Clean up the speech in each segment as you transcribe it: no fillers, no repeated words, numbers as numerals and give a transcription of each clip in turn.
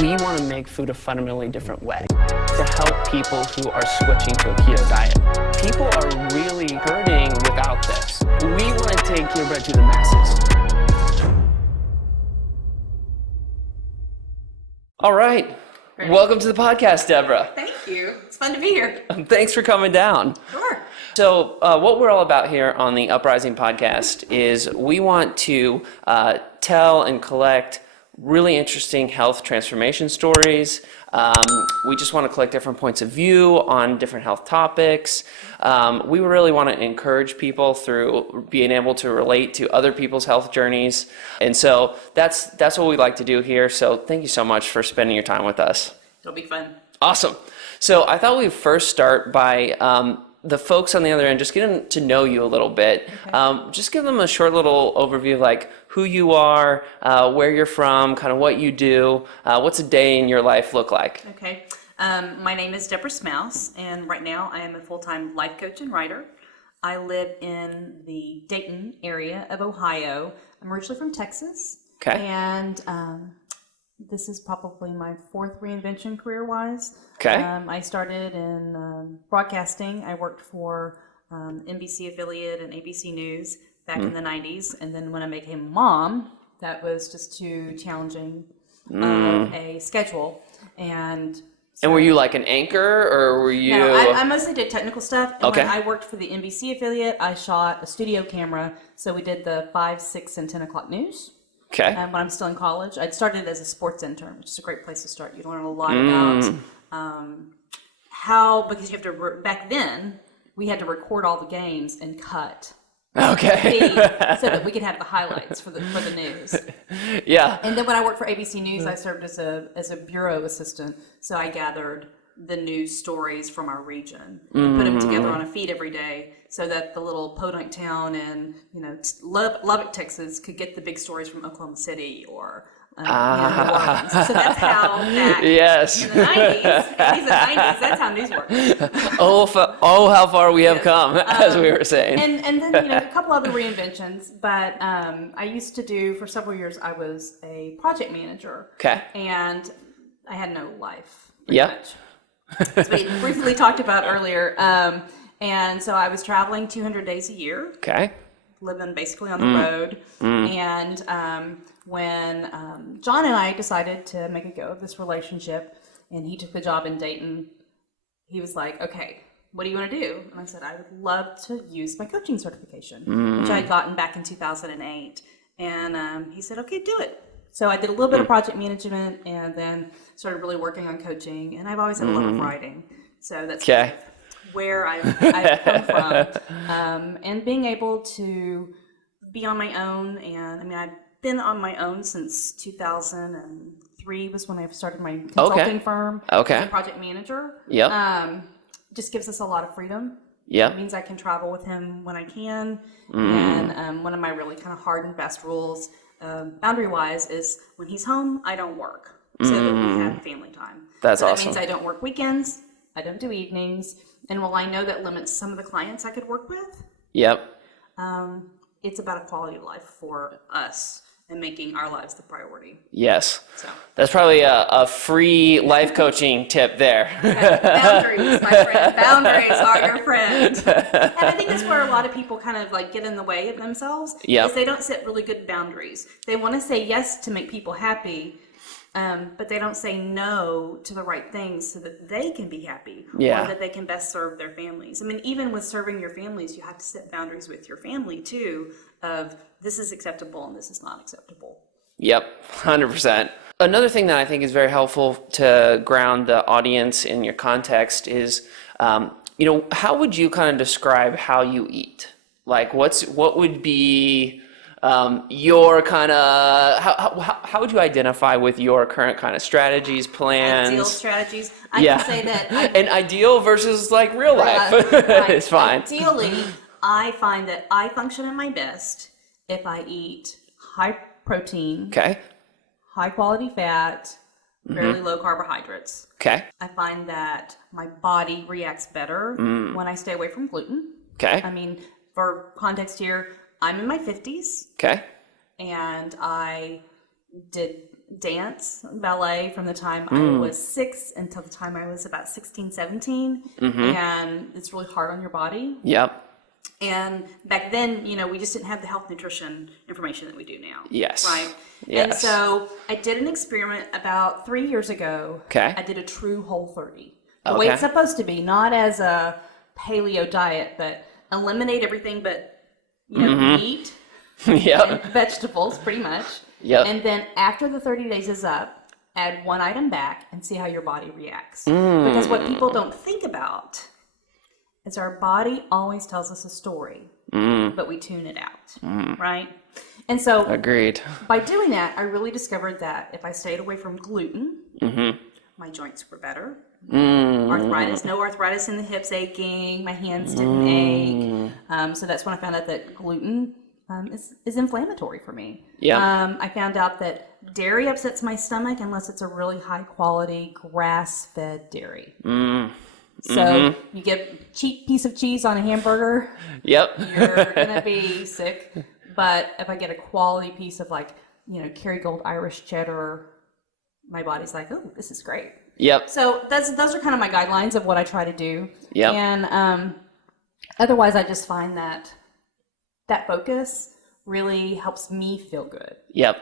We want to make food a fundamentally different way to help people who are switching to a keto diet. People are really hurting without this. We want to take keto bread to the masses. All right. Great. Welcome to the podcast, Debra. Thank you. It's fun to be here. Thanks for coming down. Sure. So what we're all about here on the Uprising podcast is we want to tell and collect really interesting health transformation stories. We just want to collect different points of view on different health topics. We really want to encourage people through being able to relate to other people's health journeys. And so that's what we like to do here. So thank you so much for spending your time with us. It'll be fun. Awesome. So I thought we'd first start by the folks on the other end, just getting to know you a little bit. Okay. Just give them a short little overview of like who you are, where you're from, kind of what you do. What's a day in your life look like? Okay. My name is Debra Smouse, and right now I am a full-time life coach and writer. I live in the Dayton area of Ohio. I'm originally from Texas. Okay. And this is probably my fourth reinvention career-wise. Okay. I started in broadcasting. I worked for NBC affiliate and ABC News back in the 90s. And then when I became a mom, that was just too challenging of a schedule. And were you like an anchor, or were you? No, I mostly did technical stuff. And okay. When I worked for the NBC affiliate, I shot a studio camera. So we did the 5, 6, and 10 o'clock news. Okay. When I'm still in college, I'd started as a sports intern, which is a great place to start. You learn a lot about how, because you have to, back then, we had to record all the games and cut. Okay. So that we could have the highlights for the news. Yeah. And then when I worked for ABC News, I served as a bureau assistant. So I gathered the news stories from our region and put them together on a feed every day, so that the little podunk town in Lubbock, Texas, could get the big stories from Oklahoma City or New Orleans. So that's how back yes. in the 90s, 80s and 90s, that's how news worked. Oh, how far we have come, as we were saying. And then a couple other reinventions, but I used to do, for several years, I was a project manager. Okay. And I had no life. Yep. As we briefly talked about earlier. And so I was traveling 200 days a year. Okay. Living basically on the road. And when John and I decided to make a go of this relationship, and he took the job in Dayton, he was like, okay, what do you want to do? And I said, I would love to use my coaching certification, which I had gotten back in 2008. And he said, okay, do it. So I did a little bit of project management and then started really working on coaching. And I've always had a love of writing. So that's where I've come from. And being able to be on my own. And I mean, I've been on my own since 2003 was when I started my consulting firm as a project manager. Yep. Just gives us a lot of freedom. Yeah. It means I can travel with him when I can. And one of my really kind of hard and fast rules, boundary-wise, is when he's home, I don't work, so that we have family time. That's so that awesome. means I don't work weekends, I don't do evenings, and while I know that limits some of the clients I could work with, yep. It's about a quality of life for us and making our lives the priority. Yes. So that's probably a free life coaching tip there. Boundaries, my friend. Boundaries are your friend. And I think that's where a lot of people kind of like get in the way of themselves. Yep. Because they don't set really good boundaries. They want to say yes to make people happy, but they don't say no to the right things so that they can be happy or that they can best serve their families. I mean, even with serving your families, you have to set boundaries with your family too, of this is acceptable and this is not acceptable. Yep, 100%. Another thing that I think is very helpful to ground the audience in your context is, how would you kind of describe how you eat? Like, what would be your kind of, how would you identify with your current kind of strategies, plans? Ideal strategies. I can say that. And ideal versus like real life. Right. It's fine. Ideally, I find that I function at my best if I eat high protein, high quality fat, fairly low carbohydrates. Okay. I find that my body reacts better when I stay away from gluten. Okay. I mean, for context here, I'm in my 50s. Okay. And I did dance, ballet from the time I was 6 until the time I was about 16, 17. And it's really hard on your body. Yep. And back then, you know, we just didn't have the health nutrition information that we do now. Yes. Right? Yes. And so I did an experiment about 3 years ago. Okay. I did a true Whole30. The way it's supposed to be, not as a paleo diet, but eliminate everything but, you know, meat and vegetables, pretty much. Yep. And then after the 30 days is up, add one item back and see how your body reacts. Because what people don't think about is our body always tells us a story, but we tune it out, right? And so Agreed. by doing that, I really discovered that if I stayed away from gluten, my joints were better. Arthritis, no arthritis in the hips aching, my hands didn't ache. So that's when I found out that gluten is inflammatory for me. Yeah. I found out that dairy upsets my stomach unless it's a really high quality grass-fed dairy. So you get a cheap piece of cheese on a hamburger, Yep. you're gonna be sick. But if I get a quality piece of, like, you know, Kerrygold Irish cheddar, my body's like, oh, this is great. Yep. So those are kind of my guidelines of what I try to do. Yep. And otherwise, I just find that focus really helps me feel good. Yep.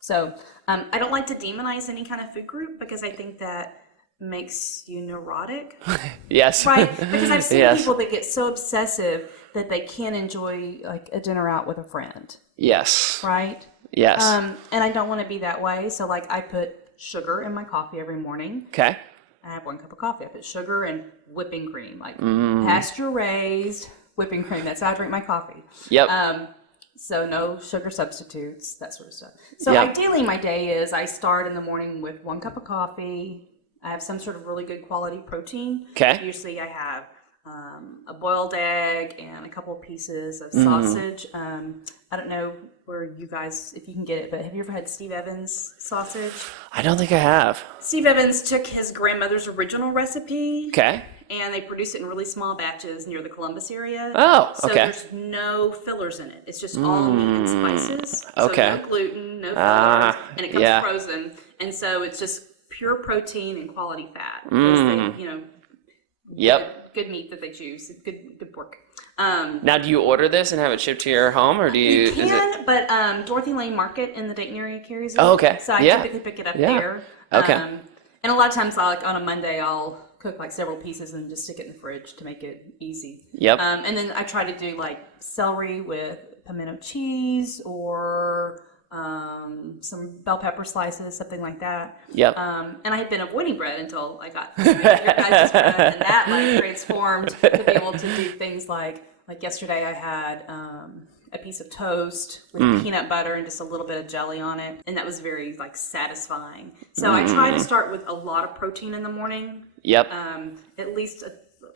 So I don't like to demonize any kind of food group because I think that makes you neurotic. Yes. Right? Because I've seen people that get so obsessive that they can't enjoy, like, a dinner out with a friend. Yes. Right? Yes. And I don't want to be that way. So, like, I put sugar in my coffee every morning. Okay. I have 1 cup of coffee. I put sugar and whipping cream, like pasture raised whipping cream. That's how I drink my coffee. Yep. So no sugar substitutes, that sort of stuff. So ideally my day is I start in the morning with 1 cup of coffee. I have some sort of really good quality protein. Okay. Usually I have a boiled egg and a couple of pieces of sausage. I don't know where you guys, if you can get it, but have you ever had Steve Evans sausage? I don't think I have. Steve Evans took his grandmother's original recipe. Okay. And they produce it in really small batches near the Columbus area. Oh, okay. So there's no fillers in it. It's just all meat and spices. Okay. So no gluten, no fillers, and it comes frozen. And so it's just pure protein and quality fat. Because they, you know, good meat that they choose. Good pork. Now, do you order this and have it shipped to your home, or do you? You can, but Dorothy Lane Market in the Dayton area carries it. Oh, okay. So I typically pick it up there. Okay. And a lot of times, like on a Monday, I'll cook like several pieces and just stick it in the fridge to make it easy. Yep. And then I try to do like celery with pimento cheese or some bell pepper slices, something like that. Yep. And I had been avoiding bread until I got your guys' bread, and that like transformed to be able to do things like yesterday I had a piece of toast with peanut butter and just a little bit of jelly on it, and that was very like satisfying. So I try to start with a lot of protein in the morning. Yep. At least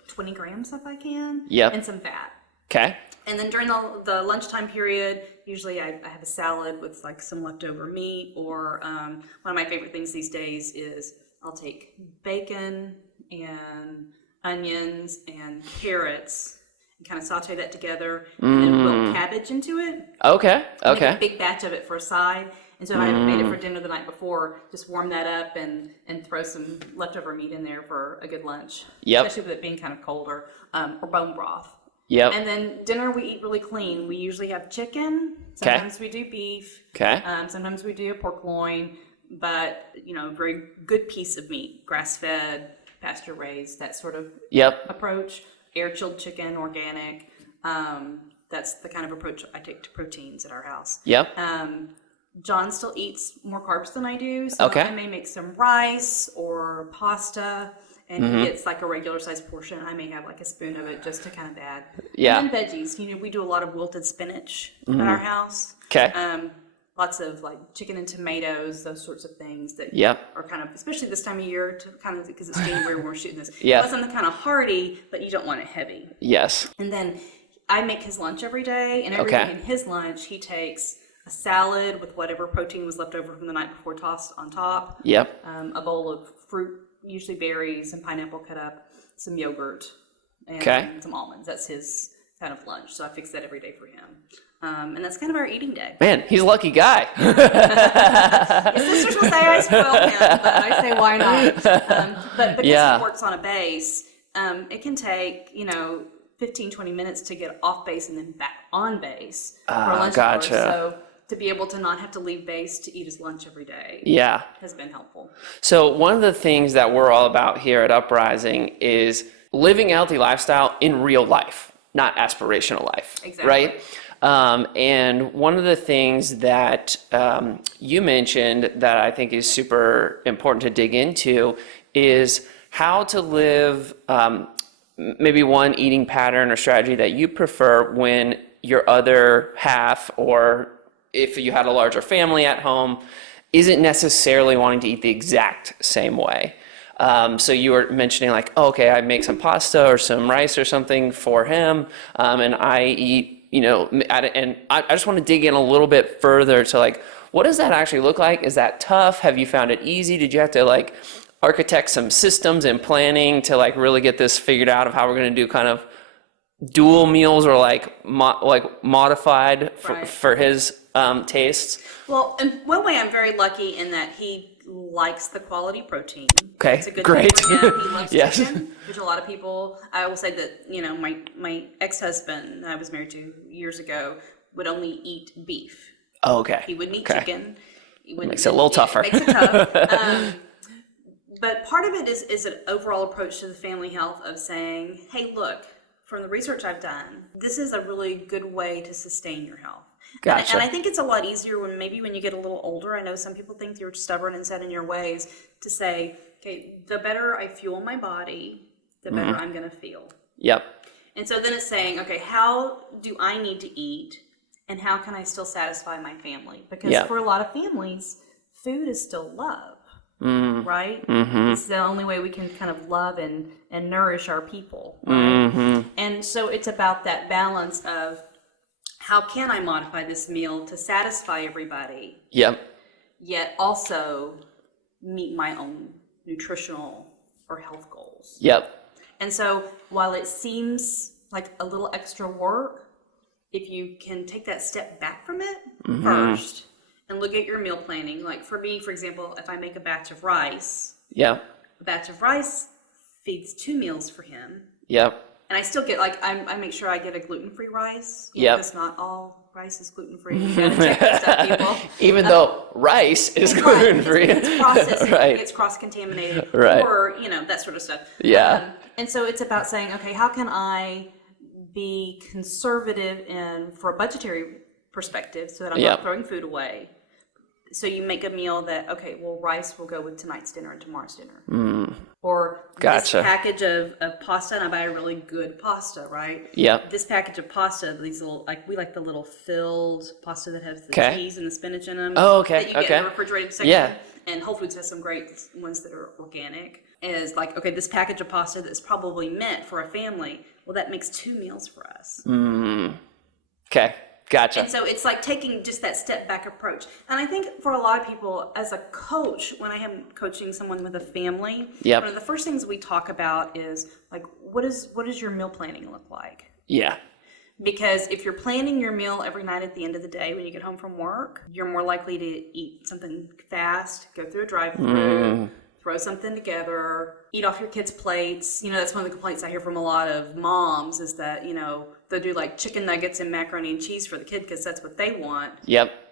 20 grams if I can. Yep. And some fat. Okay. And then during the lunchtime period, usually I have a salad with like some leftover meat, or one of my favorite things these days is I'll take bacon and onions and carrots and kind of saute that together and then wilt cabbage into it. Okay. Make a big batch of it for a side. And so if I haven't made it for dinner the night before, just warm that up and throw some leftover meat in there for a good lunch. Yep. Especially with it being kind of colder, or bone broth. Yep. And then dinner we eat really clean. We usually have chicken. Sometimes we do beef. Okay. Sometimes we do a pork loin, but you know, a very good piece of meat, grass-fed, pasture-raised, that sort of approach. Air-chilled chicken, organic. That's the kind of approach I take to proteins at our house. Yep. John still eats more carbs than I do, so I may make some rice or pasta, and he gets like a regular sized portion. I may have like a spoon of it just to kind of add. Yeah. And then veggies. You know, we do a lot of wilted spinach at our house. Okay. Lots of like chicken and tomatoes, those sorts of things that are kind of, especially this time of year, to kind of, because it's January when we're shooting this. Yeah. You want something kind of hearty, but you don't want it heavy. Yes. And then I make his lunch every day, and every day in his lunch he takes a salad with whatever protein was left over from the night before tossed on top. Yep. A bowl of fruit, usually berries and pineapple cut up, some yogurt, and some almonds. That's his kind of lunch. So I fix that every day for him. And that's kind of our eating day. Man, he's a lucky guy. His sisters will say I spoil him, but I say why not? But because he works on a base, it can take, 15, 20 minutes to get off base and then back on base for lunch hour. So to be able to not have to leave base to eat his lunch every day has been helpful. So one of the things that we're all about here at Uprising is living a healthy lifestyle in real life, not aspirational life, right? And one of the things that you mentioned that I think is super important to dig into is how to live maybe one eating pattern or strategy that you prefer when your other half, or if you had a larger family at home, isn't necessarily wanting to eat the exact same way. So you were mentioning like, okay, I make some pasta or some rice or something for him, and I eat, and I just want to dig in a little bit further to like, what does that actually look like? Is that tough? Have you found it easy? Did you have to like architect some systems and planning to like really get this figured out of how we're going to do kind of dual meals or like modified for his tastes? Well, in one way, I'm very lucky in that he likes the quality protein. Okay, it's a good great. thing for him. He loves Yes. chicken, which a lot of people, I will say that, my ex-husband I was married to years ago would only eat beef. Oh, okay. He wouldn't eat chicken. Makes it a little tougher. It makes it tough. But part of it is an overall approach to the family health of saying, hey, look, from the research I've done, this is a really good way to sustain your health. Gotcha. And I think it's a lot easier when you get a little older. I know some people think you're stubborn and set in your ways to say, okay, the better I fuel my body, the better I'm going to feel. Yep. And so then it's saying, okay, how do I need to eat and how can I still satisfy my family? Because for a lot of families, food is still love, right? It's the only way we can kind of love and nourish our people, right? And so it's about that balance of, how can I modify this meal to satisfy everybody? Yet also meet my own nutritional or health goals. And so while it seems like a little extra work, if you can take that step back from it first and look at your meal planning, like for me, for example, if I make a batch of rice, a batch of rice feeds 2 meals for him. And I still get, I make sure I get a gluten-free rice. Because not all rice is gluten-free. You gotta check this stuff, people. Even though rice is gluten-free. It's processed, it's cross-contaminated, or, that sort of stuff. And so it's about saying, okay, how can I be conservative for a budgetary perspective so that I'm not throwing food away? So you make a meal that, okay, well, rice will go with tonight's dinner and tomorrow's dinner. Or this package of pasta, and I buy a really good pasta, right? This package of pasta, these little, we like the little filled pasta that has the cheese and the spinach in them. Oh, okay. That you get in the refrigerated section. And Whole Foods has some great ones that are organic. Is like, okay, this package of pasta that's probably meant for a family, well, that makes 2 meals for us. Okay. Gotcha. And so it's like taking just that step back approach. And I think for a lot of people, as a coach, when I am coaching someone with a family, one of the first things we talk about is like, what does your meal planning look like? Because if you're planning your meal every night at the end of the day when you get home from work, you're more likely to eat something fast, go through a drive-through, throw something together, eat off your kids' plates. That's one of the complaints I hear from a lot of moms is that, they'll do like chicken nuggets and macaroni and cheese for the kid because that's what they want.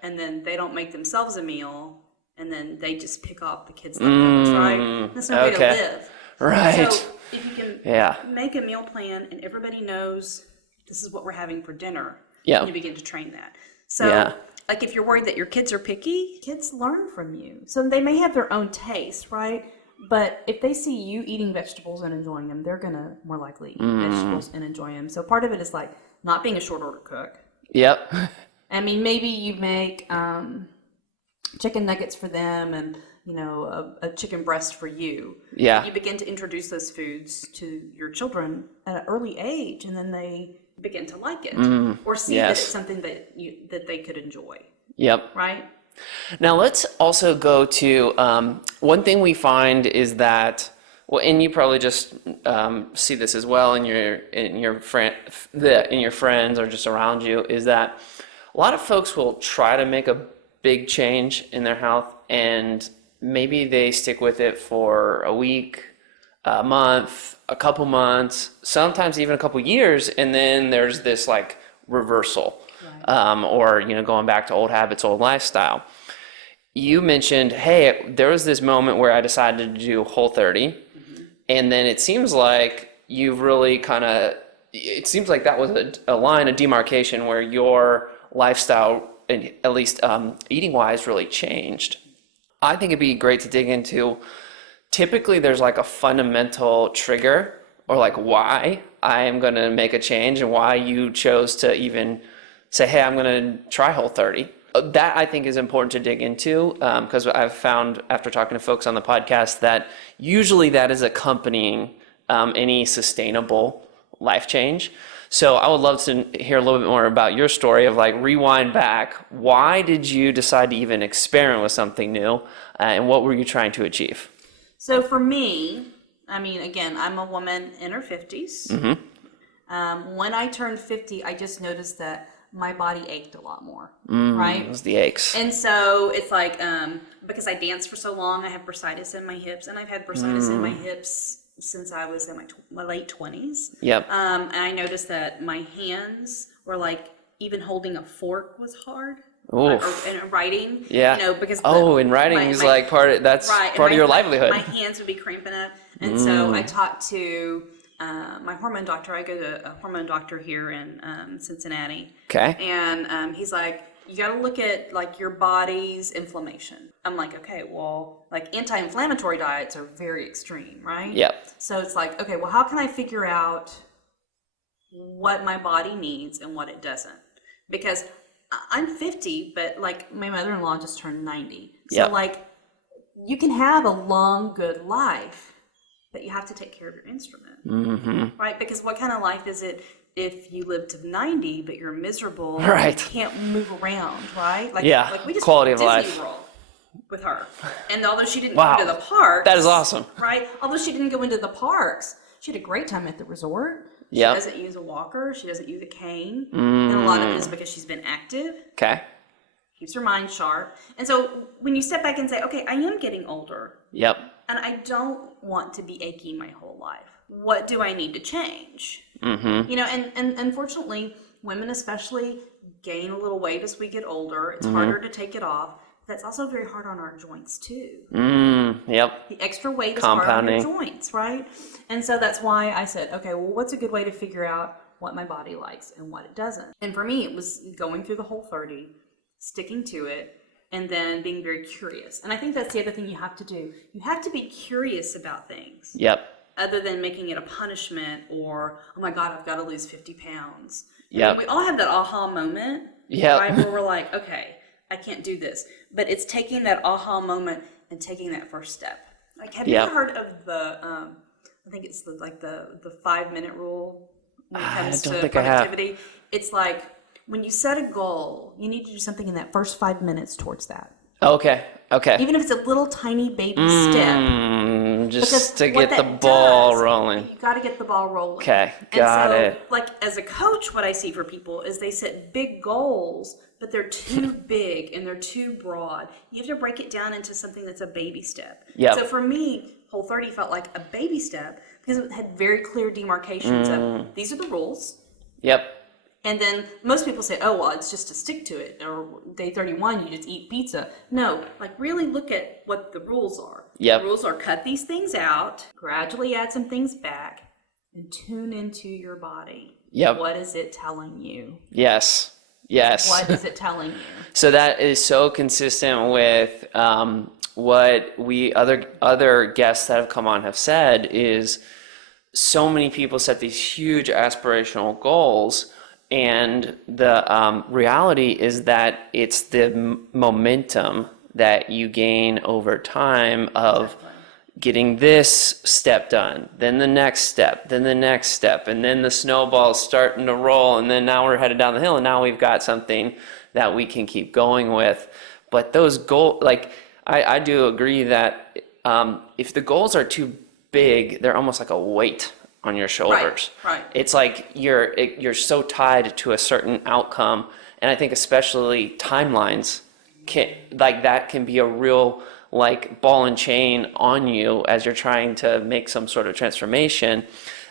And then they don't make themselves a meal, and then they just pick off the kids' leftovers, right? That's no way to live. Right. So if you can make a meal plan and everybody knows this is what we're having for dinner, you begin to train that. So like if you're worried that your kids are picky, kids learn from you. So they may have their own taste, right? But if they see you eating vegetables and enjoying them, they're going to more likely eat vegetables and enjoy them. So part of it is like not being a short order cook. I mean, maybe you make chicken nuggets for them and, a chicken breast for you. You begin to introduce those foods to your children at an early age, and then they begin to like it or see that it's something that they could enjoy. Right? Now let's also go to one thing we find is that, well, and you probably just see this as well in your friends or just around you, is that a lot of folks will try to make a big change in their health, and maybe they stick with it for a week, a month, a couple months, sometimes even a couple years, and then there's this like reversal, or going back to old habits, old lifestyle. You mentioned, hey, there was this moment where I decided to do Whole30, and then it seems like you've really it seems like that was a line of demarcation where your lifestyle, at least eating wise, really changed. I think it'd be great to dig into. Typically there's like a fundamental trigger, or like why I am going to make a change, and why you chose to even say, hey, I'm going to try Whole30. That I think is important to dig into, because I've found after talking to folks on the podcast that usually that is accompanying any sustainable life change. So I would love to hear a little bit more about your story of like rewind back. Why did you decide to even experiment with something new, and what were you trying to achieve? So for me, I mean, again, I'm a woman in her 50s. When I turned 50, I just noticed that my body ached a lot more, right? It was the aches. And so it's like, because I danced for so long, I have bursitis in my hips, and I've had bursitis in my hips since I was in my late 20s. Yep. And I noticed that my hands were like, even holding a fork was hard. And writing, Yeah. Because and writing is like part of your livelihood. My hands would be cramping up, and so I talked to my hormone doctor. I go to a hormone doctor here in Cincinnati. Okay. And he's like, you got to look at like your body's inflammation. I'm like, okay, well, like anti-inflammatory diets are very extreme, right? Yep. So it's like, okay, well, how can I figure out what my body needs and what it doesn't? Because I'm 50, but like my mother-in-law just turned 90. So like you can have a long, good life, but you have to take care of your instrument, right? Because what kind of life is it if you live to 90, but you're miserable, right? Can't move around, right? Like, like we just quality went of to life Disney World with her, and although she didn't go to the parks, that is awesome, right? Although she didn't go into the parks, she had a great time at the resort. She doesn't use a walker. She doesn't use a cane. And a lot of it is because she's been active. Okay. Keeps her mind sharp. And so when you step back and say, okay, I am getting older. Yep. And I don't want to be achy my whole life. What do I need to change? And unfortunately, women especially gain a little weight as we get older. It's harder to take it off. That's also very hard on our joints too. Yep. The extra weight is hard on your joints, right? And so that's why I said, okay, well, what's a good way to figure out what my body likes and what it doesn't? And for me, it was going through the Whole30, sticking to it, and then being very curious. And I think that's the other thing you have to do. You have to be curious about things. Yep. Other than making it a punishment or, oh my God, I've got to lose 50 pounds. Yep. We all have that aha moment, right? Where we're like, okay, I can't do this. But it's taking that aha moment and taking that first step. Like, have you ever heard of the, I think it's the 5-minute rule when it comes to productivity? It's like, when you set a goal, you need to do something in that first 5 minutes towards that. Okay. Even if it's a little tiny baby step. Just to get the ball rolling. You got to get the ball rolling. Okay, got it. Like, as a coach, what I see for people is they set big goals, but they're too big and they're too broad. You have to break it down into something that's a baby step. Yep. So for me, Whole30 felt like a baby step because it had very clear demarcations of these are the rules. Yep. And then most people say, oh, well, it's just to stick to it. Or day 31, you just eat pizza. No, like really look at what the rules are. Yep. The rules are cut these things out, gradually add some things back, and tune into your body. Yep. What is it telling you? Yes. What is it telling you? So that is so consistent with what we other guests that have come on have said is so many people set these huge aspirational goals. And the reality is that it's the momentum that you gain over time of getting this step done, then the next step, then the next step, and then the snowball's starting to roll, and then now we're headed down the hill, and now we've got something that we can keep going with. But those goals, like I do agree that if the goals are too big, they're almost like a weight on your shoulders. Right. It's like you're so tied to a certain outcome, And I think especially timelines can be a real like ball and chain on you as you're trying to make some sort of transformation,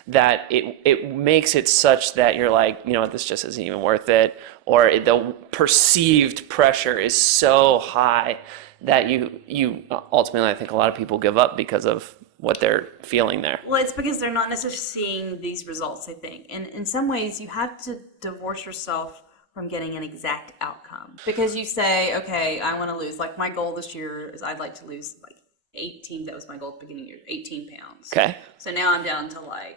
that it makes it such that you're like, you know what, this just isn't even worth it, or the perceived pressure is so high that you ultimately, I think a lot of people give up because of what they're feeling there. Well, it's because they're not necessarily seeing these results, I think. And in some ways, you have to divorce yourself from getting an exact outcome. Because you say, okay, I want to lose, like my goal this year is I'd like to lose like 18, that was my goal at the beginning of the year, 18 pounds. Okay. So now I'm down to like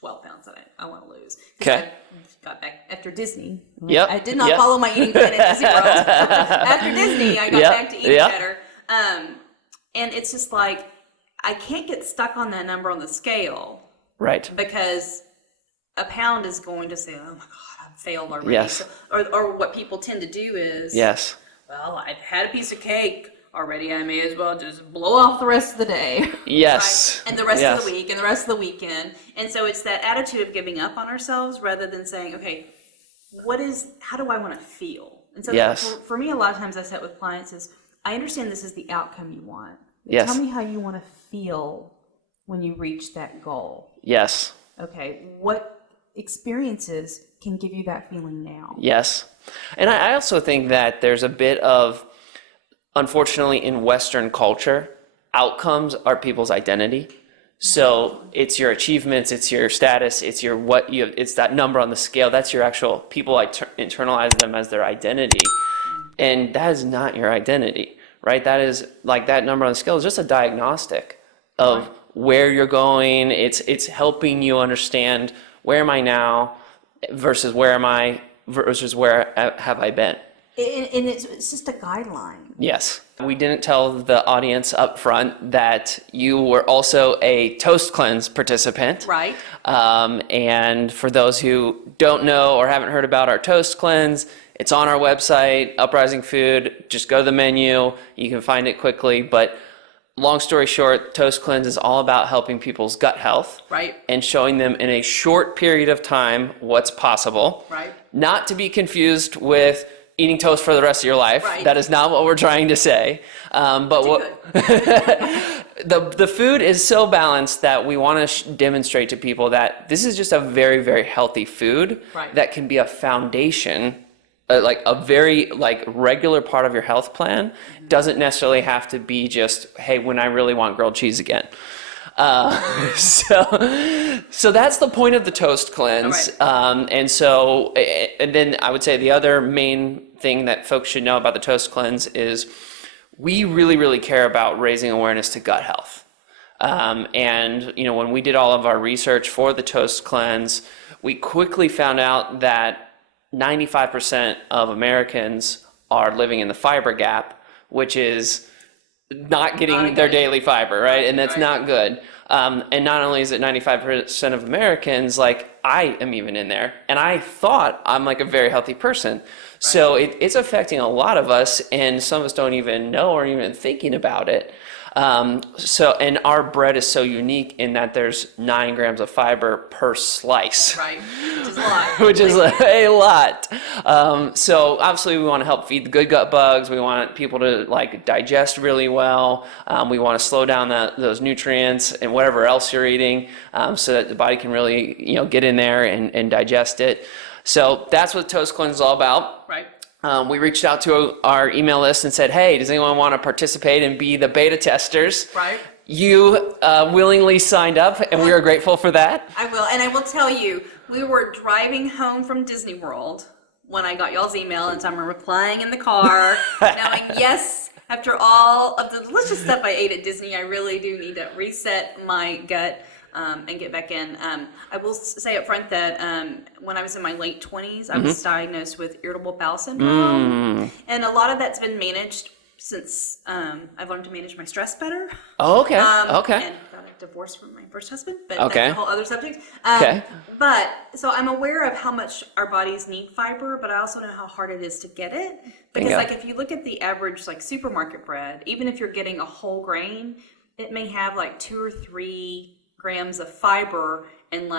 12 pounds that I want to lose. Okay. I got back after Disney. Yep. I did not follow my eating plan at Disney World. After Disney, I got back to eating better. And it's just like, I can't get stuck on that number on the scale. Right. Because a pound is going to say, oh my God, I've failed already. Yes. So, or what people tend to do is, yes, well, I've had a piece of cake already, I may as well just blow off the rest of the day. Yes. Right? And the rest of the week and the rest of the weekend. And so it's that attitude of giving up on ourselves rather than saying, okay, how do I want to feel? And so for me, a lot of times I sit with clients is, I understand this is the outcome you want. Yes. Tell me how you want to feel when you reach that goal. Yes. Okay, what experiences can give you that feeling now? Yes. And I also think that there's a bit of, unfortunately, in Western culture, outcomes are people's identity. So it's your achievements, it's your status, it's it's that number on the scale. That's your actual, people internalize them as their identity. And that is not your identity, right? That is like, that number on the scale is just a diagnostic of where you're going. It's helping you understand, where am I now versus where am I versus where have I been. And it's just a guideline. Yes. We didn't tell the audience up front that you were also a Toast Cleanse participant. Right. And for those who don't know or haven't heard about our Toast Cleanse, it's on our website, Uprising Food. Just go to the menu. You can find it quickly. But long story short, Toast Cleanse is all about helping people's gut health. Right. And showing them in a short period of time what's possible. Right. Not to be confused with eating toast for the rest of your life. Right. That is not what we're trying to say. But what the food is so balanced that we want to demonstrate to people that this is just a very, very healthy food that can be a foundation, like a very regular part of your health plan. Mm-hmm. Doesn't necessarily have to be just, hey, when I really want grilled cheese again. So that's the point of the Toast Cleanse. Right. And then I would say the other main thing that folks should know about the Toast Cleanse is we really, really care about raising awareness to gut health. And when we did all of our research for the Toast Cleanse, we quickly found out that 95% of Americans are living in the fiber gap, which is not getting their daily fiber, right? And that's not good. And not only is it 95% of Americans, like I am even in there, and I thought I'm like a very healthy person. Right. So it's affecting a lot of us, and some of us don't even know or even thinking about it. And our bread is so unique in that there's 9 grams of fiber per slice. Right, which is a lot. Which is a lot. So obviously we want to help feed the good gut bugs. We want people to digest really well. We want to slow down those nutrients and whatever else you're eating, so that the body can really get in there and digest it. So that's what Toast Cleanse is all about. Right. We reached out to our email list and said, hey, does anyone want to participate and be the beta testers? Right. You willingly signed up, and we are grateful for that. I will. And I will tell you, we were driving home from Disney World when I got y'all's email, and so I'm replying in the car, knowing, yes, after all of the delicious stuff I ate at Disney, I really do need to reset my gut. And get back in. I will say up front that when I was in my late 20s, I was diagnosed with irritable bowel syndrome. And a lot of that's been managed since I've learned to manage my stress better. Oh, okay. And got a divorce from my first husband, but that's a whole other subject. But so I'm aware of how much our bodies need fiber, but I also know how hard it is to get it. Because if you look at the average supermarket bread, even if you're getting a whole grain, it may have 2 or 3 grams of fiber and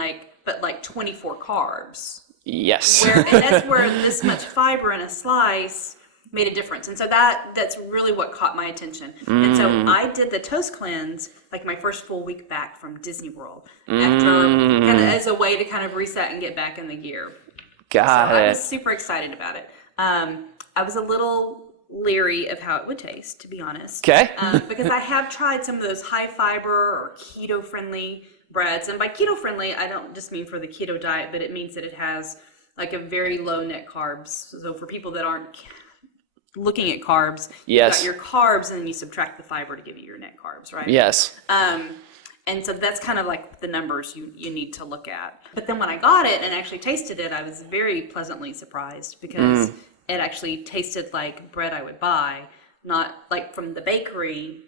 24 carbs. Yes. And that's where this much fiber in a slice made a difference. And so that's really what caught my attention. And so I did the toast cleanse like my first full week back from Disney World after kind of as a way to kind of reset and get back in the gear. I was super excited about it. I was a little leery of how it would taste, to be honest. Okay. Because I have tried some of those high fiber or keto friendly breads. And by keto friendly, I don't just mean for the keto diet, but it means that it has like a very low net carbs. So for people that aren't looking at carbs, yes, you got your carbs and then you subtract the fiber to give you your net carbs, right? Yes. And so that's kind of like the numbers you need to look at. But then when I got it and actually tasted it, I was very pleasantly surprised because it actually tasted like bread I would buy, not like from the bakery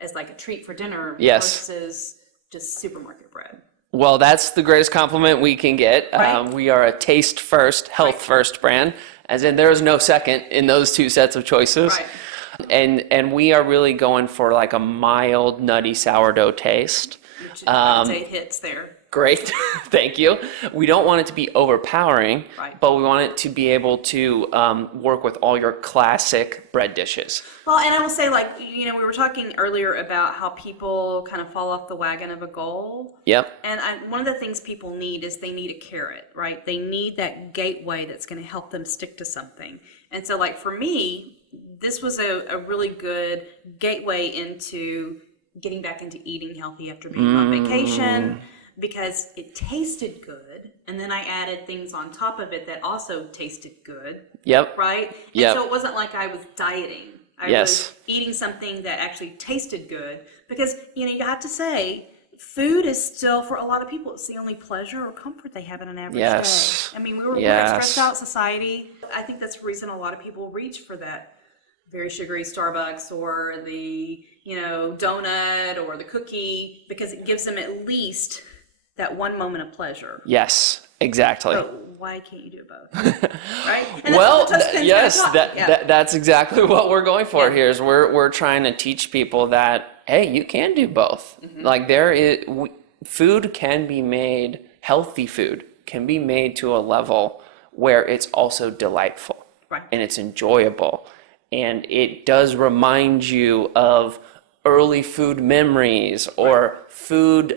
as like a treat for dinner versus just supermarket bread. Well, that's the greatest compliment we can get. Right. We are a taste first, health first brand, as in there is no second in those two sets of choices. Right. And we are really going for like a mild, nutty sourdough taste. Which I would say it hits there. Great, thank you. We don't want it to be overpowering, right, but we want it to be able to work with all your classic bread dishes. Well, and I will say, like, we were talking earlier about how people kind of fall off the wagon of a goal. Yep. And one of the things people need is they need a carrot, right? They need that gateway that's going to help them stick to something. And so, like, for me, this was a really good gateway into getting back into eating healthy after being on vacation, because it tasted good, and then I added things on top of it that also tasted good. Yep. Right? And yep. so it wasn't like I was dieting. I yes. was eating something that actually tasted good, because you have to say, food is still, for a lot of people, it's the only pleasure or comfort they have in an average yes. day. I mean, we're a stressed out society. I think that's the reason a lot of people reach for that very sugary Starbucks or the donut or the cookie, because it gives them at least that one moment of pleasure. Yes, exactly. So why can't you do both? Right? And well, yes, that's exactly what we're going for here. Is we're trying to teach people that, hey, you can do both. Mm-hmm. Like food can be made, healthy food can be made to a level where it's also delightful, right, and it's enjoyable, and it does remind you of early food memories or food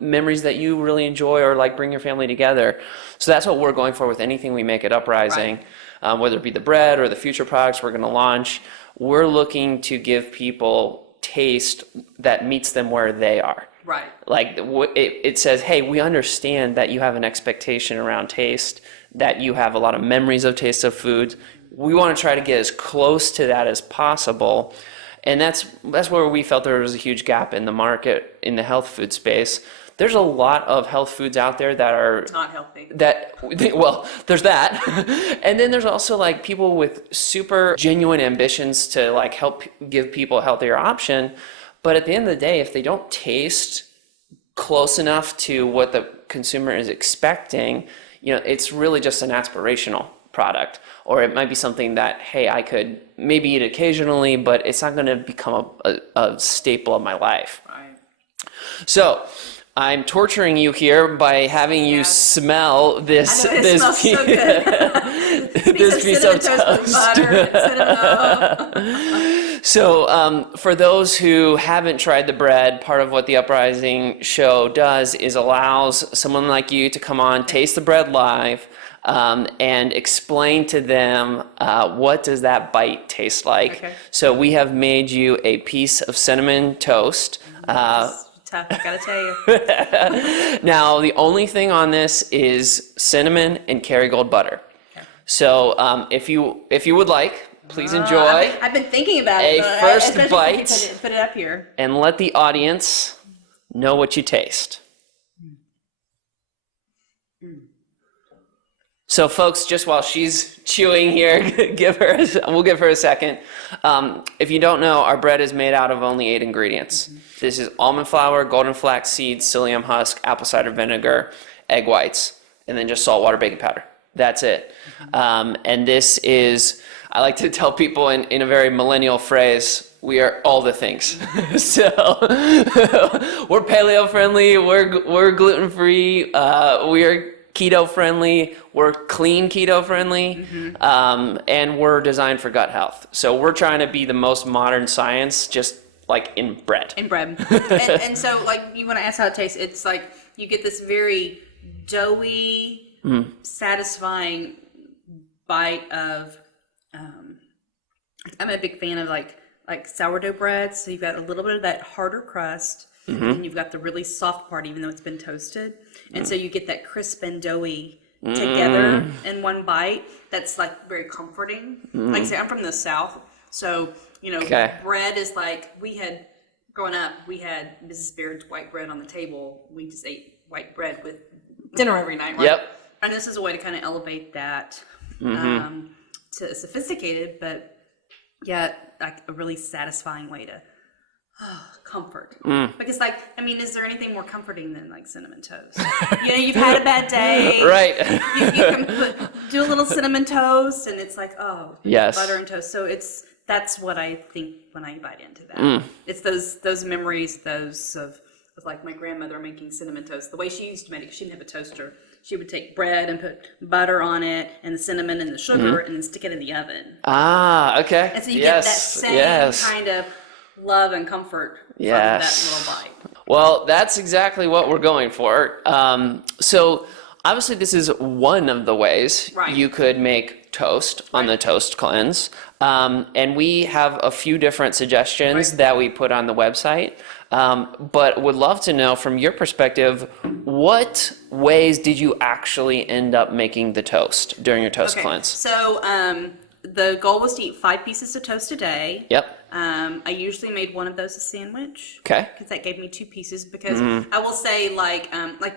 memories that you really enjoy, or like bring your family together. So that's what we're going for with anything we make at Uprising, right. Whether it be the bread or the future products we're going to launch. We're looking to give people taste that meets them where they are. Right. Like it says, hey, we understand that you have an expectation around taste, that you have a lot of memories of taste of foods. We want to try to get as close to that as possible. And that's where we felt there was a huge gap in the market in the health food space. There's a lot of health foods out there that are not healthy. Well, there's that. And then there's also like people with super genuine ambitions to like help give people a healthier option. But at the end of the day, if they don't taste close enough to what the consumer is expecting, it's really just an aspirational product. Or it might be something that, hey, I could maybe eat occasionally, but it's not going to become a staple of my life. Right. So I'm torturing you here by having you smell this piece, so good. this piece of toast. So for those who haven't tried the bread, part of what the Uprising show does is allows someone like you to come on, taste the bread live, and explain to them what does that bite taste like. Okay. So we have made you a piece of cinnamon toast. Tough, I gotta tell you. Now, the only thing on this is cinnamon and Kerrygold butter. Okay. So if you would like, please enjoy. I've been thinking about it. A first bite. Put it up here. And let the audience know what you taste. So folks, just while she's chewing here, we'll give her a second. If you don't know, our bread is made out of only 8 ingredients. Mm-hmm. This is almond flour, golden flax seeds, psyllium husk, apple cider vinegar, egg whites, and then just salt, water, baking powder. That's it. Mm-hmm. And this is, I like to tell people in a very millennial phrase, we are all the things. So we're paleo friendly, we're gluten free, we are keto friendly, we're clean keto friendly, and we're designed for gut health. So we're trying to be the most modern science, just like in bread. And so like you want to ask how it tastes, it's like you get this very doughy, satisfying bite of, I'm a big fan of like sourdough bread. So you've got a little bit of that harder crust, and you've got the really soft part, even though it's been toasted. And so you get that crisp and doughy together in one bite. That's like very comforting. Like I say, I'm from the South, so bread is like, growing up, we had Mrs. Baird's white bread on the table. We just ate white bread with dinner every night, right? Yep. And this is a way to kind of elevate that to sophisticated, but yet like a really satisfying way to comfort. Because like, I mean, is there anything more comforting than like cinnamon toast? You've had a bad day. Right. You can do a little cinnamon toast, and it's like, butter and toast. So that's what I think when I bite into that. It's those memories, of like my grandmother making cinnamon toast. The way she used to make it, she didn't have a toaster. She would take bread and put butter on it, and the cinnamon and the sugar, and then stick it in the oven. Ah, okay. And so you get that same kind of love and comfort from that little bite. Well, that's exactly what we're going for. So obviously this is one of the ways you could make toast on the Toast Cleanse. And we have a few different suggestions that we put on the website. But would love to know from your perspective, what ways did you actually end up making the toast during your Toast Cleanse? So the goal was to eat 5 pieces of toast a day. Yep. I usually made one of those a sandwich. Okay. Because that gave me 2 pieces. Because I will say, like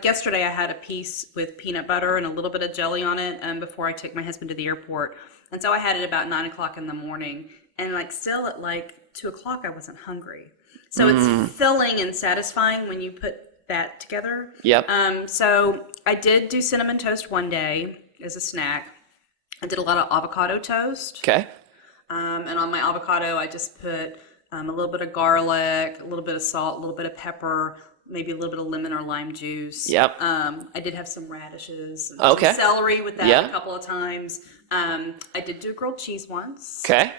yesterday, I had a piece with peanut butter and a little bit of jelly on it before I took my husband to the airport. And so I had it about 9 o'clock in the morning. And like still at like 2 o'clock, I wasn't hungry. So it's filling and satisfying when you put that together. Yep. So I did do cinnamon toast one day as a snack. I did a lot of avocado toast. Okay. And on my avocado, I just put a little bit of garlic, a little bit of salt, a little bit of pepper, maybe a little bit of lemon or lime juice. Yep. I did have some radishes, Okay. some celery with that a couple of times. I did do grilled cheese once. Okay.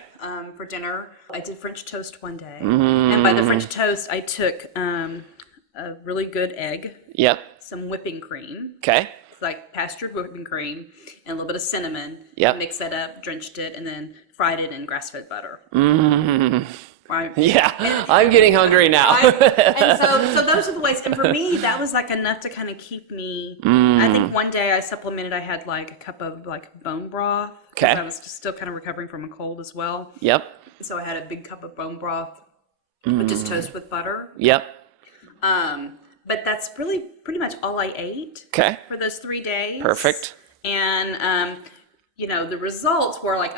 For dinner. I did French toast one day. And by the French toast, I took a really good egg. Yep. Some whipping cream. Okay. Like pastured whipping cream and a little bit of cinnamon. Yep. Mixed that up, drenched it, and then fried it in grass-fed butter. Right? Yeah, I'm getting hungry now. And so those are the ways. And for me, that was like enough to kind of keep me. I think one day I supplemented. I had like a cup of like bone broth. Okay. I was still kind of recovering from a cold as well. Yep. So I had a big cup of bone broth with just toast with butter. Yep. But that's really pretty much all I ate. Okay. For those 3 days. Perfect. And the results were like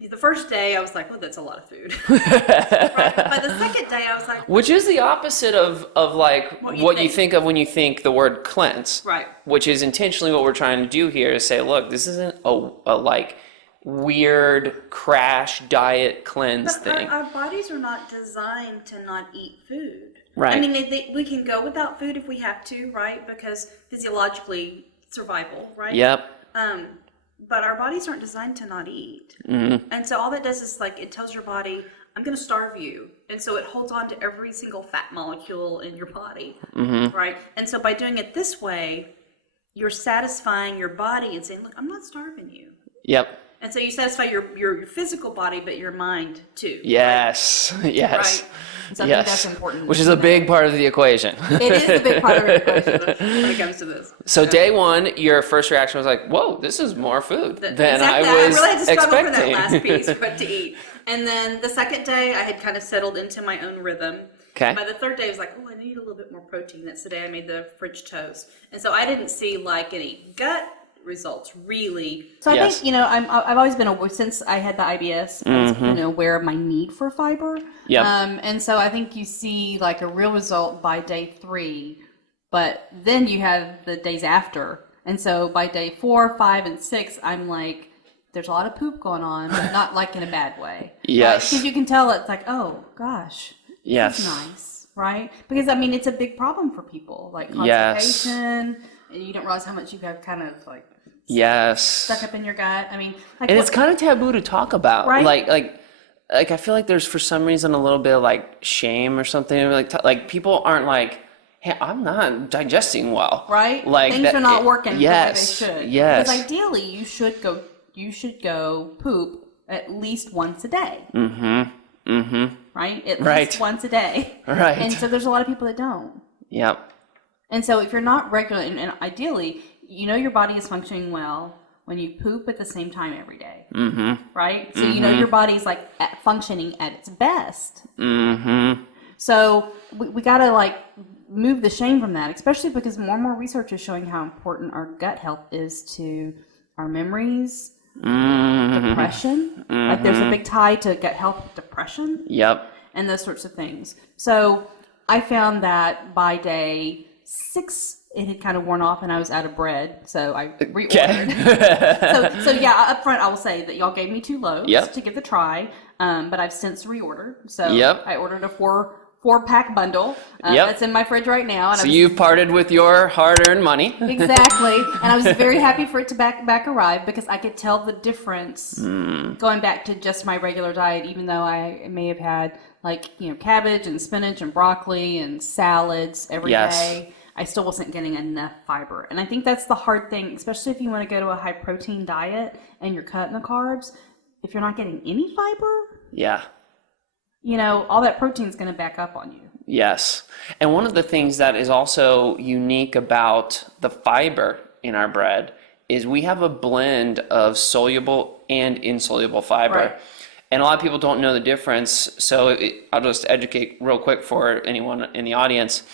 the first day I was like, well, that's a lot of food. Right? By the second day I was like, which is the opposite of like what you think of when you think the word cleanse. Right. Which is intentionally what we're trying to do here is say, look, this isn't a like weird crash diet cleanse thing. Our bodies are not designed to not eat food. Right. I mean, we can go without food if we have to, right? Because physiologically, survival, right? Yep. But our bodies aren't designed to not eat. And so all that does is like, it tells your body, I'm going to starve you. And so it holds on to every single fat molecule in your body, right? And so by doing it this way, you're satisfying your body and saying, look, I'm not starving you. Yep. And so you satisfy your physical body, but your mind too. Yes. Right? Yes. Right. So I think that's important. Which is a big part of the equation. It is a big part of the equation when it comes to this. So day one, your first reaction was like, whoa, this is more food than exactly. I was I really had to struggle expecting. for that last piece, what to eat. And then the second day, I had kind of settled into my own rhythm. Okay. By the third day, I was like, oh, I need a little bit more protein. That's the day I made the French toast. And so I didn't see like any gut results really. So I think, I've always been aware, since I had the IBS, I was aware of my need for fiber. Yeah. And so I think you see like a real result by day 3, but then you have the days after. And so by day 4, 5, and 6, I'm like, there's a lot of poop going on, but not like in a bad way. Yes. Because you can tell it's like, oh gosh, yes, this is nice, right? Because I mean, it's a big problem for people, like constipation. and you don't realize how much you have kind of like Yes. stuck up in your gut. I mean, like, And it's kind of taboo to talk about. Right? Like I feel like there's for some reason a little bit of like shame or something. Like people aren't like, hey, I'm not digesting well. right? Like Things are not working yes, the way they should. Yes. Because ideally, you should go poop at least once a day. Right? At least once a day. Right. And so there's a lot of people that don't. Yep. And so if you're not regular, and ideally, you know your body is functioning well when you poop at the same time every day. Right? So you know your body's like functioning at its best. So we got to like move the shame from that, especially because more and more research is showing how important our gut health is to our memories, depression. Like there's a big tie to gut health with depression. Yep. And those sorts of things. So I found that by day 6, it had kind of worn off and I was out of bread. So I reordered. so yeah, up front, I will say that y'all gave me 2 loaves to give the try. But I've since reordered. So I ordered a 4-pack bundle. That's in my fridge right now. And so you've parted with your hard-earned money. Exactly. And I was very happy for it to back arrive because I could tell the difference going back to just my regular diet, even though I may have had like, cabbage and spinach and broccoli and salads every day. I still wasn't getting enough fiber. And I think that's the hard thing, especially if you want to go to a high protein diet and you're cutting the carbs. If you're not getting any fiber, all that protein is going to back up on you. Yes. And one of the things that is also unique about the fiber in our bread is we have a blend of soluble and insoluble fiber. Right. And a lot of people don't know the difference. So I'll just educate real quick for anyone in the audience.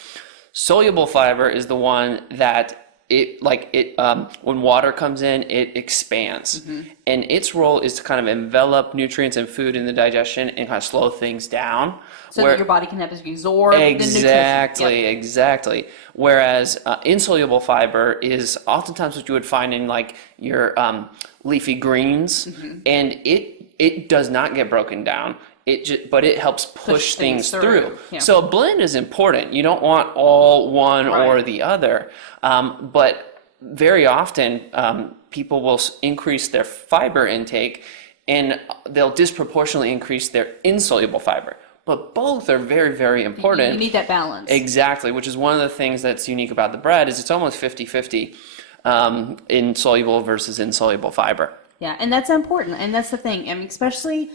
Soluble fiber is the one that when water comes in, it expands. And its role is to kind of envelop nutrients and food in the digestion and kind of slow things down. So that your body can have to absorb the nutrition. Exactly. Whereas insoluble fiber is oftentimes what you would find in like your leafy greens. And it does not get broken down. But it helps push things through. Yeah. So a blend is important. You don't want all one or the other. But very often people will increase their fiber intake and they'll disproportionately increase their insoluble fiber. But both are very, very important. You need that balance. Exactly, which is one of the things that's unique about the bread is it's almost 50-50 insoluble versus insoluble fiber. Yeah, and that's important. And that's the thing. I mean, especially...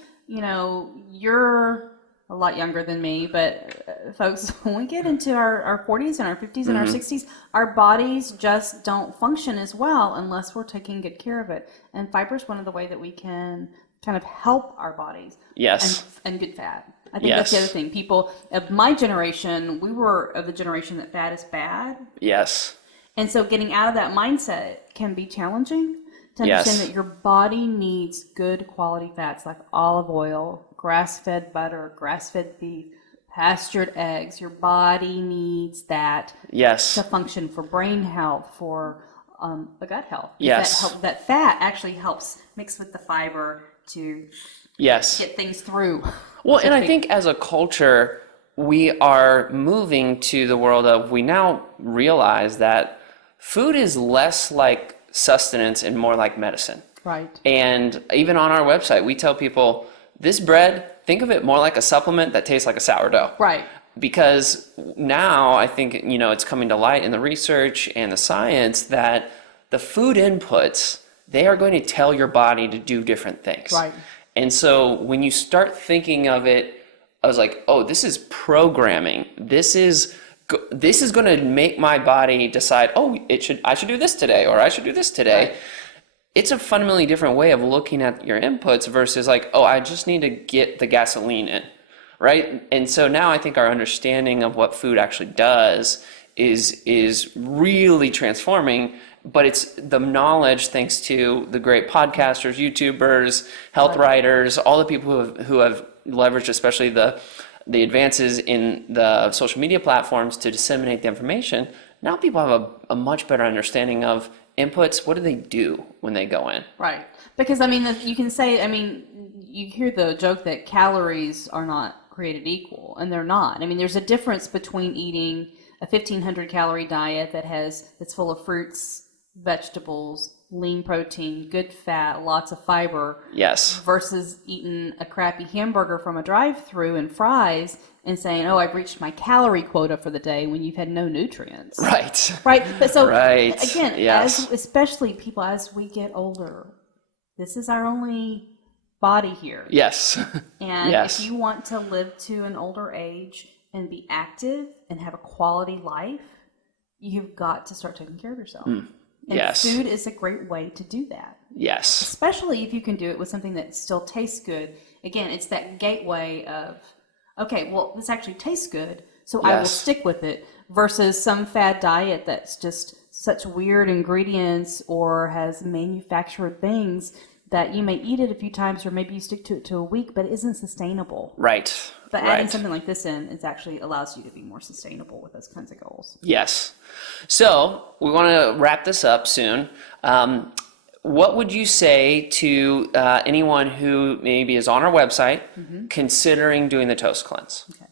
you're a lot younger than me, but folks, when we get into our 40s and our 50s and our 60s, our bodies just don't function as well unless we're taking good care of it. And fiber is one of the ways that we can kind of help our bodies. Yes. And good fat. I think that's the other thing. People of my generation, we were of the generation that fat is bad. Yes. And so getting out of that mindset can be challenging. To understand that your body needs good quality fats like olive oil, grass-fed butter, grass-fed beef, pastured eggs. Your body needs that to function for brain health, for the gut health. That fat actually helps mix with the fiber to get things through. Well, and I think as a culture, we are moving to the world of, we now realize that food is less like sustenance and more like medicine. Right. And even on our website, we tell people this bread, think of it more like a supplement that tastes like a sourdough. Right. Because now I think, it's coming to light in the research and the science that the food inputs, they are going to tell your body to do different things. Right. And so when you start thinking of it, I was like, oh, this is programming. This is going to make my body decide, oh, I should do this today, or I should do this today. Right. It's a fundamentally different way of looking at your inputs versus like, oh, I just need to get the gasoline in, right? And so now I think our understanding of what food actually does is really transforming, but it's the knowledge thanks to the great podcasters, YouTubers, health writers, all the people who have leveraged especially the advances in the social media platforms to disseminate the information. Now people have a much better understanding of inputs. What do they do when they go in? Right. Because, you can say, you hear the joke that calories are not created equal, and they're not. There's a difference between eating a 1,500 calorie diet that's full of fruits, vegetables, lean protein, good fat, lots of fiber. Yes. Versus eating a crappy hamburger from a drive-through and fries and saying, "Oh, I've reached my calorie quota for the day," when you've had no nutrients. Right. Right. But so Right. again, Yes. especially people as we get older, this is our only body here. Yes. And Yes. if you want to live to an older age and be active and have a quality life, you've got to start taking care of yourself. And Yes. food is a great way to do that. Yes. Especially if you can do it with something that still tastes good. Again, it's that gateway of, okay, well, this actually tastes good, so I will Yes. stick with it, versus some fad diet that's just such weird ingredients or has manufactured things that you may eat it a few times, or maybe you stick to it to a week, but it isn't sustainable. Right. But Right. adding something like this in, it actually allows you to be more sustainable with those kinds of goals. Yes. So we want to wrap this up soon. What would you say to anyone who maybe is on our website considering doing the toast cleanse? Okay.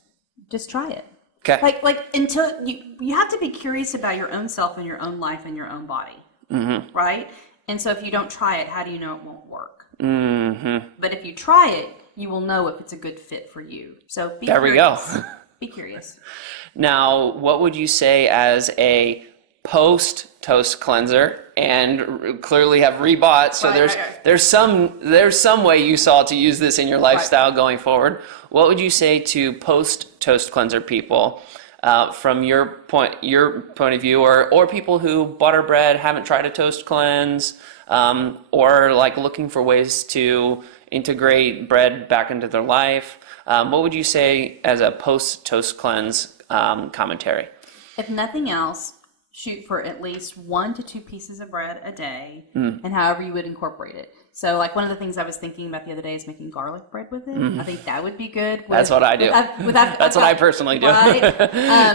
Just try it. Okay. Like until you have to be curious about your own self and your own life and your own body, right? And so if you don't try it, how do you know it won't work? But if you try it, you will know if it's a good fit for you. So be There we go. curious. Be curious. Now, what would you say as a post toast cleanser, and clearly have rebought? So Right. there's some way you saw to use this in your lifestyle going forward. What would you say to post toast cleanser people from your point of view, or people who butter bread, haven't tried a toast cleanse, or like looking for ways to integrate bread back into their life? What would you say as a post toast cleanse commentary? If nothing else, shoot for at least 1 to 2 pieces of bread a day, and however you would incorporate it. So like one of the things I was thinking about the other day is making garlic bread with it. I think that would be good. That's what I do. That's what I personally do. Right?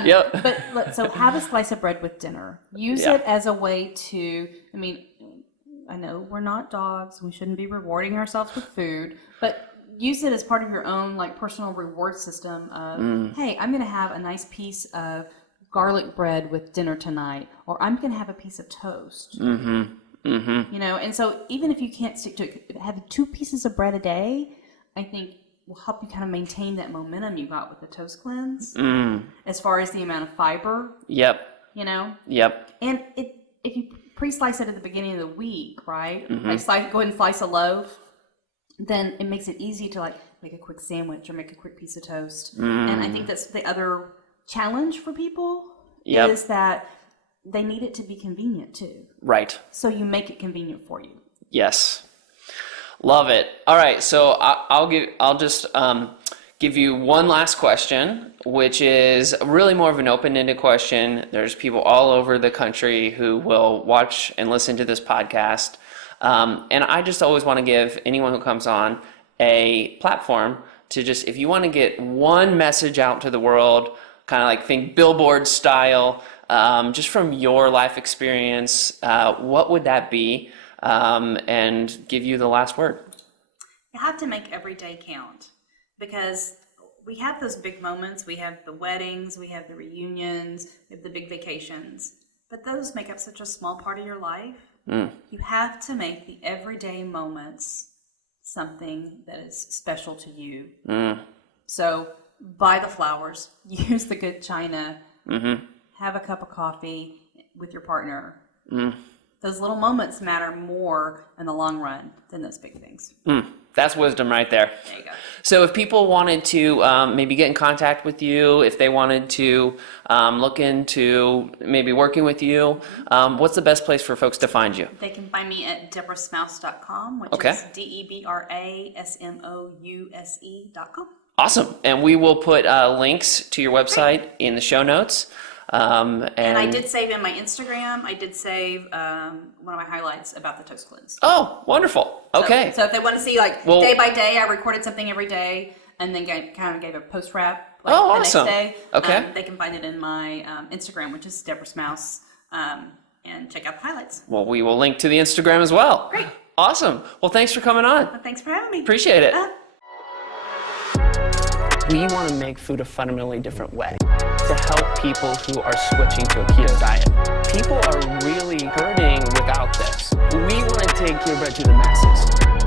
Yep. So have a slice of bread with dinner. Use Yeah. it as a way to, I mean, I know we're not dogs. We shouldn't be rewarding ourselves with food, but use it as part of your own like personal reward system of, hey, I'm going to have a nice piece of garlic bread with dinner tonight, or I'm going to have a piece of toast. You know, and so even if you can't stick to it, having 2 pieces of bread a day, I think will help you kind of maintain that momentum you got with the toast cleanse, as far as the amount of fiber. Yep. You know. Yep. And if you pre-slice it at the beginning of the week, right? Like go ahead and slice a loaf, then it makes it easy to like make a quick sandwich or make a quick piece of toast. And I think that's the other challenge for people is that they need it to be convenient too. Right. So you make it convenient for you. Yes. Love it. All right. So I'll just give you one last question, which is really more of an open-ended question. There's people all over the country who will watch and listen to this podcast. And I just always want to give anyone who comes on a platform to just, if you want to get one message out to the world, kind of like think billboard style, just from your life experience, what would that be? And give you the last word. You have to make every day count, because we have those big moments. We have the weddings, we have the reunions, we have the big vacations, but those make up such a small part of your life. You have to make the everyday moments something that is special to you. So buy the flowers, use the good china, have a cup of coffee with your partner. Those little moments matter more in the long run than those big things. That's wisdom right there. There you go. So if people wanted to maybe get in contact with you, if they wanted to look into maybe working with you, what's the best place for folks to find you? They can find me at debrasmouse.com, which is DebraSmouse.com. Awesome. And we will put links to your website in the show notes. And I did save in my Instagram, I did save one of my highlights about the toast cleanse. Oh, wonderful. Okay. So if they want to see like day by day, I recorded something every day and then kind of gave a post wrap like the awesome. next day. Okay. They can find it in my Instagram, which is Debra Smouse, and check out the highlights. Well, we will link to the Instagram as well. Great. Awesome. Well, thanks for coming on. Well, thanks for having me. Appreciate it. We want to make food a fundamentally different way. to help people who are switching to a keto diet. People are really hurting without this. We want to take keto bread to the masses.